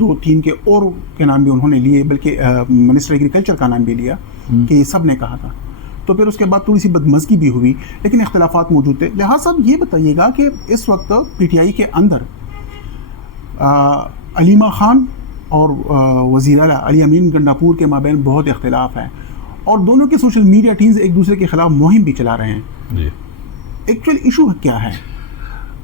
2-3 کے اور کے نام بھی انہوں نے لیے، بلکہ منسٹر ایگریکلچر کا نام بھی لیا کہ یہ سب نے کہا تھا. تو پھر اس کے بعد تھوڑی سی بدمزگی بھی ہوئی، لیکن اختلافات موجود تھے. لہٰذا صاحب یہ بتائیے گا کہ اس وقت پی ٹی آئی کے اندر علیمہ خان اور وزیر اعلیٰ علی امین گنڈاپور کے مابین بہت اختلاف ہے، اور دونوں کے سوشل میڈیا ٹیمز ایک دوسرے کے خلاف مہم بھی چلا رہے ہیں. جی ایکچوئل ایشو کیا ہے؟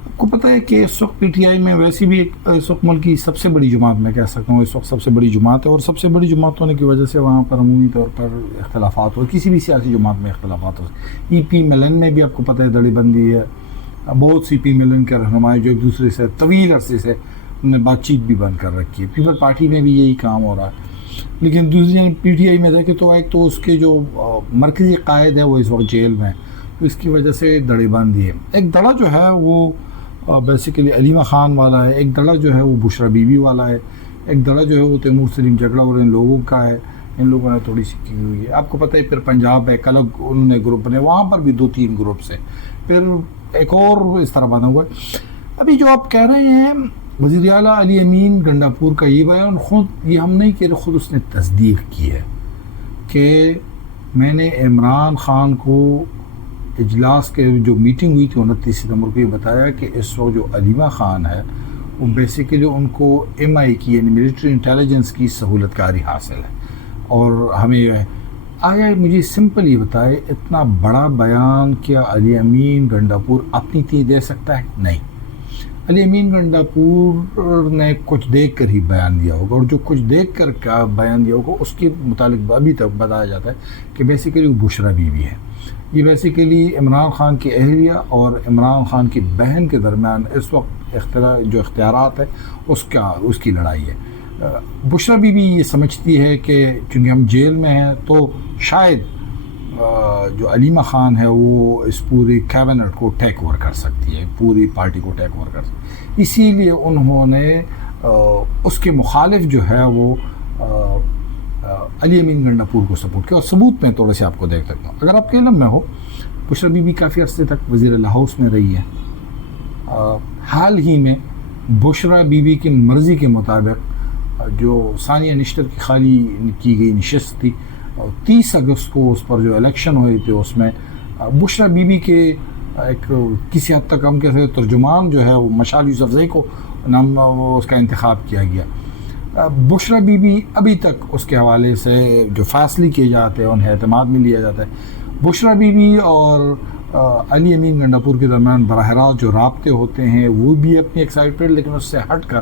آپ کو پتہ ہے کہ اس وقت پی ٹی آئی میں ویسی بھی اس وقت ملک کی سب سے بڑی جماعت میں کہہ سکتا ہوں، اس وقت سب سے بڑی جماعت ہے، اور سب سے بڑی جماعت ہونے کی وجہ سے وہاں پر عمومی طور پر اختلافات ہو، کسی بھی سیاسی جماعت میں اختلافات ہو. ای پی ملن میں بھی آپ کو پتہ ہے دڑی بندی ہے، بہت سی پی ملن کے رہنمائی جو ایک دوسرے سے طویل عرصے سے انہیں بات چیت بھی بند کر رکھی ہے. پیپل پارٹی میں بھی یہی کام ہو رہا ہے. لیکن دوسری جانب پی ٹی آئی میں دیکھیں تو ایک تو اس کے جو مرکزی قائد ہے وہ اس وقت جیل میں ہے، تو اس کی وجہ سے دڑی بندی ہے. ایک دڑا جو ہے وہ بیسیکلی علیمہ خان والا ہے، ایک دڑا جو ہے وہ بشرا بی بی والا ہے، ایک دڑا جو ہے وہ تیمور سلیم جھگڑا اور ان لوگوں کا ہے. ان لوگوں نے تھوڑی سی کی ہوئی ہے. آپ کو پتہ ہے پھر پنجاب ایک الگ انہوں نے گروپ بنے، وہاں پر بھی 2-3 گروپس ہیں، پھر ایک اور اس طرح بنا ہوا ہے. ابھی جو آپ کہہ رہے ہیں وزیر اعلیٰ علی امین گنڈاپور کا یہ بیان، خود یہ ہم نہیں کہہ رہے، خود اس نے تصدیق کی ہے کہ میں نے عمران خان کو اجلاس کے جو میٹنگ ہوئی تھی 29 ستمبر کو یہ بتایا کہ اس وقت جو علیمہ خان ہے وہ بیسیکلی ان کو ایم آئی کی یعنی ملٹری انٹیلیجنس کی سہولت کاری حاصل ہے، اور ہمیں یہ ہے. آیا مجھے سمپل یہ بتائے اتنا بڑا بیان کیا علی امین گنڈاپور اپنی تھی دے سکتا ہے؟ نہیں. علی امین گنڈاپور نے کچھ دیکھ کر ہی بیان دیا ہوگا، اور جو کچھ دیکھ کر کا بیان دیا ہوگا اس کے متعلق ابھی تک بتایا جاتا ہے کہ بیسیکلی وہ بشرا بی بی ہے. یہ بیسیکلی عمران خان کی اہلیہ اور عمران خان کی بہن کے درمیان اس وقت جو اختیارات ہے اس کی لڑائی ہے. بشرا بی بی یہ سمجھتی ہے کہ چونکہ ہم جیل میں ہیں تو شاید جو علیمہ خان ہے وہ اس پوری کیبنٹ کو ٹیک اوور کر سکتی ہے، پوری پارٹی کو ٹیک اوور کر سکتی ہے. اسی لیے انہوں نے اس کے مخالف جو ہے وہ علی امین گنڈاپور کو سپورٹ کیا. اور ثبوت میں تھوڑے سے آپ کو دیکھ سکتا ہوں. اگر آپ کے علم میں ہو، بشرا بی بی کافی عرصے تک وزیر اللہ ہاؤس میں رہی ہے. حال ہی میں بشرا بی بی کی مرضی کے مطابق جو ثانیہ نشتر کی خالی کی گئی نشست تھی 30 اگست کو، اس پر جو الیکشن ہوئے تھے اس میں بشرا بی بی کے ایک کسی حد تک ہم کہتے ہیں ترجمان جو ہے وہ مشال یوسفزئی کو نام اس کا انتخاب کیا گیا. بشرا بی بی ابھی تک اس کے حوالے سے جو فیصلے کیے جاتے ہیں انہیں اعتماد میں لیا جاتا ہے. بشرا بی بی اور علی امین گنڈاپور کے درمیان براہ راست جو رابطے ہوتے ہیں وہ بھی اپنی ایک سائڈ پر، لیکن اس سے ہٹ کر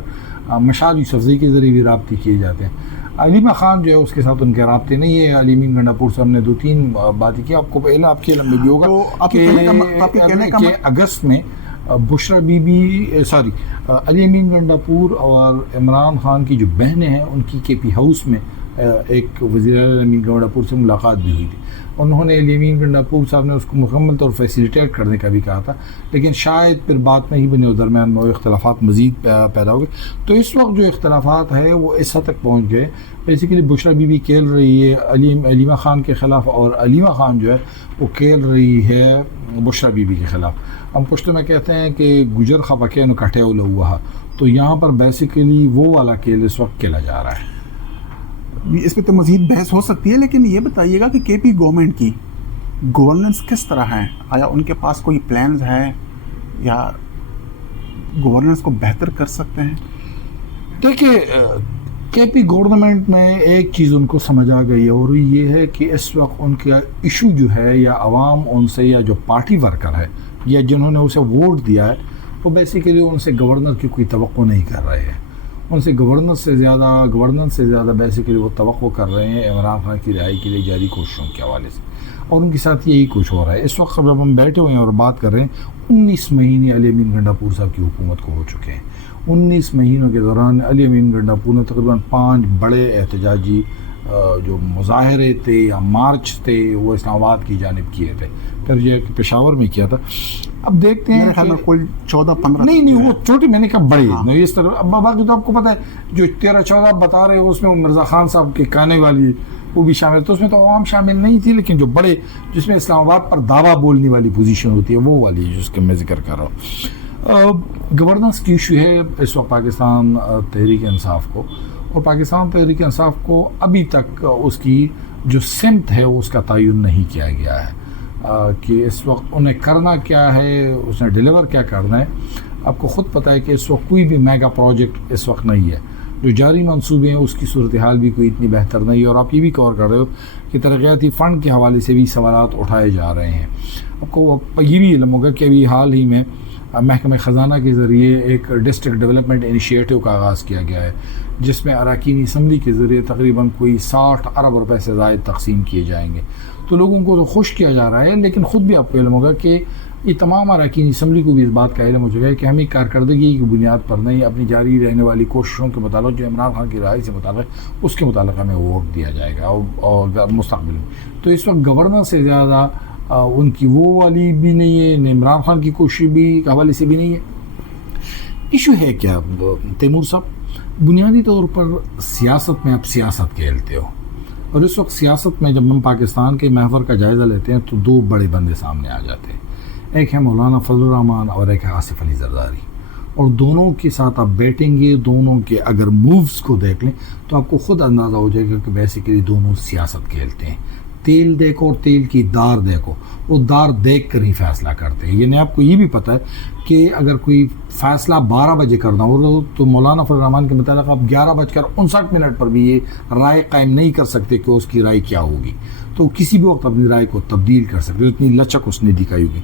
مشال یوسفزئی کے ذریعے بھی رابطے کیے جاتے ہیں. علیمہ خان جو ہے اس کے ساتھ ان کے رابطے نہیں ہے. علی امین گنڈاپور سے ہم نے 2-3 باتیں کی. آپ کو آپ کے علم میں بھی ہوگا کہ اگست میں بشرا بی بی علی امین گنڈاپور اور عمران خان کی جو بہنیں ہیں ان کی کے پی ہاؤس میں ایک وزیر اعلیٰ امین گنڈاپور سے ملاقات بھی ہوئی تھی. انہوں نے علی امین گنڈاپور صاحب نے اس کو مکمل طور فیسیلیٹیٹ کرنے کا بھی کہا تھا، لیکن شاید پھر بات نہیں بنی اور درمیان میں وہ اختلافات مزید پیدا ہو گئے. تو اس وقت جو اختلافات ہے وہ اس حد تک پہنچ گئے. بیسیکلی بشرا بی بی کھیل رہی ہے علیمہ خان کے خلاف، اور علیمہ خان جو ہے وہ کھیل رہی ہے بشرا بی بی کے خلاف. ہم پشتو میں کہتے ہیں کہ گجر خپکے نو کٹے ہوا، تو یہاں پر بیسیکلی وہ والا کھیل اس وقت کھیلا جا رہا ہے. اس پہ تو مزید بحث ہو سکتی ہے، لیکن یہ بتائیے گا کہ کے پی گورنمنٹ کی گورننس کس طرح ہے؟ آیا ان کے پاس کوئی پلانز ہے یا گورننس کو بہتر کر سکتے ہیں؟ دیکھیے کے پی گورنمنٹ میں ایک چیز ان کو سمجھ آ گئی ہے، اور یہ ہے کہ اس وقت ان کا ایشو جو ہے یا عوام ان سے یا جو پارٹی ورکر ہے یا جنہوں نے اسے ووٹ دیا ہے وہ بیسیکلی ان سے گورنر کی کوئی توقع نہیں کر رہے ہیں. ان سے گورننس سے زیادہ بیسیکلی وہ توقع کر رہے ہیں عمران خان کی رہائی کے لیے جاری کوششوں کے حوالے سے، اور ان کے ساتھ یہی کچھ ہو رہا ہے. اس وقت جب ہم بیٹھے ہوئے ہیں اور بات کر رہے ہیں 19 مہینے علی امین گنڈاپور صاحب کی حکومت کو ہو چکے ہیں. 19 مہینوں کے دوران علی امین گنڈاپور نے تقریباً 5 بڑے احتجاجی جو مظاہرے تھے یا مارچ تھے وہ اسلام آباد کی جانب کیے تھے، پھر یہ پشاور میں کیا تھا. اب دیکھتے ہیں کوئی 14-15 نہیں وہ چھوٹی میں نے کہا بڑی اس طرح. اب باقی تو آپ کو پتہ ہے جو 13-14 بتا رہے ہو اس میں وہ مرزا خان صاحب کے کہنے والی وہ بھی شامل تو اس میں تو عوام شامل نہیں تھی، لیکن جو بڑے جس میں اسلام آباد پر دعویٰ بولنے والی پوزیشن ہوتی ہے وہ والی جس کے میں ذکر کر رہا ہوں. گورننس کی ایشو ہے اس وقت پاکستان تحریک انصاف کو، اور پاکستان تحریک انصاف کو ابھی تک اس کی جو سمت ہے اس کا تعین نہیں کیا گیا ہے کہ اس وقت انہیں کرنا کیا ہے، اس نے ڈیلیور کیا کرنا ہے۔ آپ کو خود پتہ ہے کہ اس وقت کوئی بھی میگا پروجیکٹ اس وقت نہیں ہے، جو جاری منصوبے ہیں اس کی صورتحال بھی کوئی اتنی بہتر نہیں ہے، اور آپ یہ بھی کور کر رہے ہو کہ ترقیاتی فنڈ کے حوالے سے بھی سوالات اٹھائے جا رہے ہیں۔ آپ کو یہ بھی علم ہوگا کہ ابھی حال ہی میں محکمہ خزانہ کے ذریعے ایک ڈسٹرکٹ ڈیولپمنٹ انیشیٹو کا آغاز کیا گیا ہے، جس میں اراکین اسمبلی کے ذریعے تقریباً کوئی 60 ارب روپے سے زائد تقسیم کیے جائیں گے۔ تو لوگوں کو تو خوش کیا جا رہا ہے، لیکن خود بھی آپ کو علم ہوگا کہ یہ تمام اراکین اسمبلی کو بھی اس بات کا علم ہو چکا ہے کہ ہمیں کارکردگی کی بنیاد پر نہیں، اپنی جاری رہنے والی کوششوں کے متعلق جو عمران خان کی رہائی سے متعلق اس کے متعلق ہمیں ووٹ دیا جائے گا اور مستقبل میں۔ تو اس وقت گورنر سے زیادہ ان کی وہ والی بھی نہیں ہے، عمران خان کی کوشش بھی حوالے سے بھی نہیں ہے۔ ایشو ہے کیا تیمور صاحب؟ بنیادی طور پر سیاست میں آپ سیاست کھیلتے ہو، اور اس وقت سیاست میں جب ہم پاکستان کے محور کا جائزہ لیتے ہیں تو دو بڑے بندے سامنے آ جاتے ہیں، ایک ہے مولانا فضل الرحمان اور ایک ہے آصف علی زرداری، اور دونوں کے ساتھ آپ بیٹھیں گے، دونوں کے اگر مووز کو دیکھ لیں تو آپ کو خود اندازہ ہو جائے گا کہ بیسیکلی دونوں سیاست کھیلتے ہیں۔ تیل دیکھو اور تیل کی دار دیکھو، وہ دار دیکھ کر ہی فیصلہ کرتے ہیں۔ یعنی آپ کو یہ بھی پتہ ہے کہ اگر کوئی فیصلہ 12 بجے کرنا ہو تو مولانا فضل الرحمان کے متعلق آپ 11:59 پر بھی یہ رائے قائم نہیں کر سکتے کہ اس کی رائے کیا ہوگی، تو کسی بھی وقت اپنی رائے کو تبدیل کر سکتے، اتنی لچک اس نے دکھائی ہوگی۔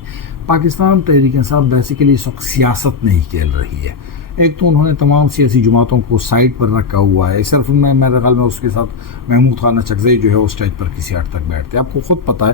پاکستان تحریک انصاف بیسیکلی اس وقت سیاست نہیں کھیل رہی ہے۔ ایک تو انہوں نے تمام سیاسی جماعتوں کو سائڈ پر رکھا ہوا ہے، صرف میرے خیال میں اس کے ساتھ محمود خان اچکزئی جو ہے وہ اسٹیج پر کسی حد تک بیٹھتے ہیں۔ آپ کو خود پتہ ہے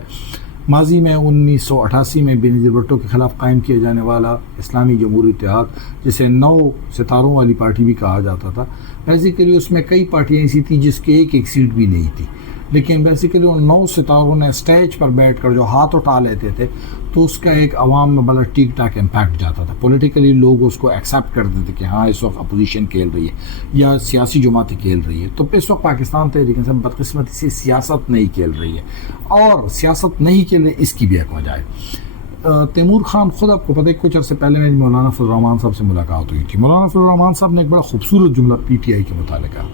ماضی میں 1988 میں بینظیر بھٹو کے خلاف قائم کیا جانے والا اسلامی جمہوری اتحاد، جسے 9 ستاروں والی پارٹی بھی کہا جاتا تھا، بیسیکلی اس میں کئی پارٹیاں ایسی تھیں جس کے ایک سیٹ بھی نہیں تھی، لیکن بیسیکلی ان 9 ستاروں نے اسٹیج پر بیٹھ کر جو ہاتھ اٹھا لیتے تھے تو اس کا ایک عوام میں بڑا ٹھیک ٹاک امپیکٹ جاتا تھا۔ پولیٹیکلی لوگ اس کو ایکسیپٹ کرتے تھے کہ ہاں اس وقت اپوزیشن کھیل رہی ہے یا سیاسی جماعتیں کھیل رہی ہے۔ تو اس وقت پاکستان تحریک انصاف بدقسمتی سے سیاست نہیں کھیل رہی ہے، اور سیاست نہیں کھیل رہی اس کی بھی ایک وجہ ہے۔ تیمور خان خود آپ کو پتہ ہے کچھ عرصے پہلے میں مولانا فضل الرحمان صاحب سے ملاقات ہوئی تھی، مولانا فضل الرحمان صاحب نے ایک بڑا خوبصورت جملہ پی ٹی آئی کے متعلق کہا۔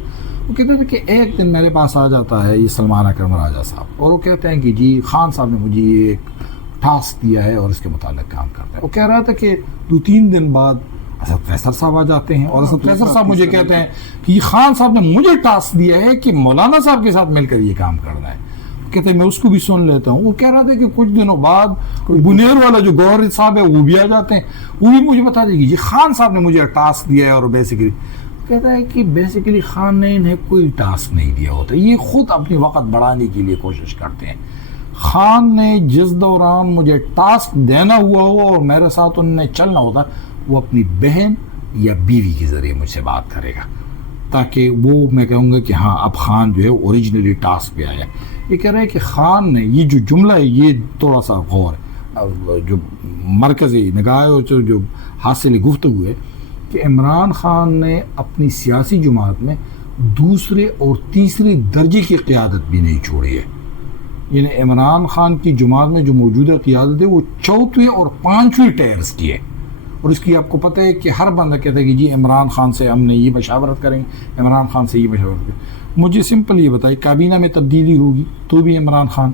وہ کہتے تھے کہ ایک دن میرے پاس آ جاتا ہے یہ سلمان اکرم راجہ صاحب، اور وہ کہتے ہیں کہ جی خان صاحب نے مجھے یہ ایک ٹاسک دیا ہے اور اس کے متعلق کام کرتا ہے۔ وہ کہہ رہا تھا کہ 2-3 دن بعد اسد فیصل صاحب آ جاتے ہیں، اور اسد فیصل صاحب مجھے کہتے ہیں کہ یہ خان صاحب نے مجھے ٹاسک دیا ہے کہ مولانا صاحب کے ساتھ مل کر یہ کام کرنا ہے۔ کہتے ہیں میں اس کو بھی سن لیتا ہوں۔ وہ کہہ رہا تھا کہ کچھ دنوں بعد بنیر والا جو گوہر صاحب ہے وہ بھی آ جاتے ہیں، وہ بھی مجھے بتا دیں گے جی خان صاحب نے مجھے ٹاسک دیا ہے، اور بیسیکلی کہتا ہے کہ بیسیکلی خان نے انہیں کوئی ٹاسک نہیں دیا ہوتا، یہ خود اپنی وقت بڑھانے کے لیے کوشش کرتے ہیں۔ خان نے جس دوران مجھے ٹاسک دینا ہوا ہو اور میرے ساتھ انہوں نے چلنا ہوتا، وہ اپنی بہن یا بیوی کے ذریعے مجھ سے بات کرے گا، تاکہ وہ میں کہوں گا کہ ہاں اب خان جو ہے اوریجنلی ٹاسک پہ آیا۔ یہ کہہ رہا ہے کہ خان نے یہ جو جملہ ہے یہ تھوڑا سا غور ہے، جو مرکزی نگاہ جو حاصل گفتگو ہے کہ عمران خان نے اپنی سیاسی جماعت میں دوسرے اور تیسرے درجے کی قیادت بھی نہیں چھوڑی ہے۔ یعنی عمران خان کی جماعت میں جو موجودہ قیادت ہے وہ 4ویں اور 5ویں ٹائرز کی ہے، اور اس کی آپ کو پتہ ہے کہ ہر بندہ کہتا ہے کہ جی عمران خان سے ہم نے یہ مشاورت کریں گے، عمران خان سے یہ مشاورت کریں گے۔ مجھے سمپل یہ بتائیے، کابینہ میں تبدیلی ہوگی تو بھی عمران خان،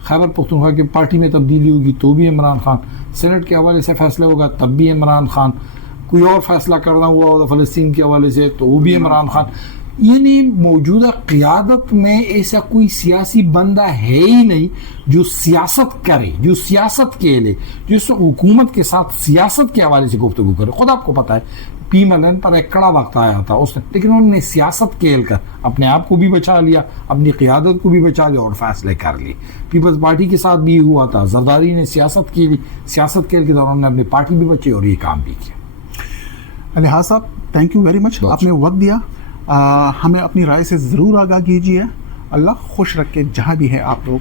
خیبر پختونخوا کی پارٹی میں تبدیلی ہوگی تو بھی عمران خان، سینٹ کے حوالے سے فیصلہ ہوگا تب بھی عمران خان، کوئی اور فیصلہ کرنا ہوا ہوگا فلسطین کے حوالے سے تو وہ بھی عمران خان۔ یعنی موجودہ قیادت میں ایسا کوئی سیاسی بندہ ہے ہی نہیں جو سیاست کرے، جو سیاست کھیلے، جو اس حکومت کے ساتھ سیاست کے حوالے سے گفتگو کرے۔ خود آپ کو پتہ ہے پی ملن پر ایک کڑا وقت آیا تھا اس نے، لیکن انہوں نے سیاست کھیل کر اپنے آپ کو بھی بچا لیا، اپنی قیادت کو بھی بچا لیا اور فیصلے کر لیے۔ پیپلز پارٹی کے ساتھ بھی ہوا تھا، زرداری نے سیاست کی لی، سیاست کھیل کے دوران نے اپنی پارٹی بھی بچی اور یہ کام بھی کیا۔ الحاظ صاحب تھینک یو ویری مچ، آپ نے وقت دیا، ہمیں اپنی رائے سے ضرور آگاہ کیجیے۔ اللہ خوش رکھے جہاں بھی ہے آپ لوگ۔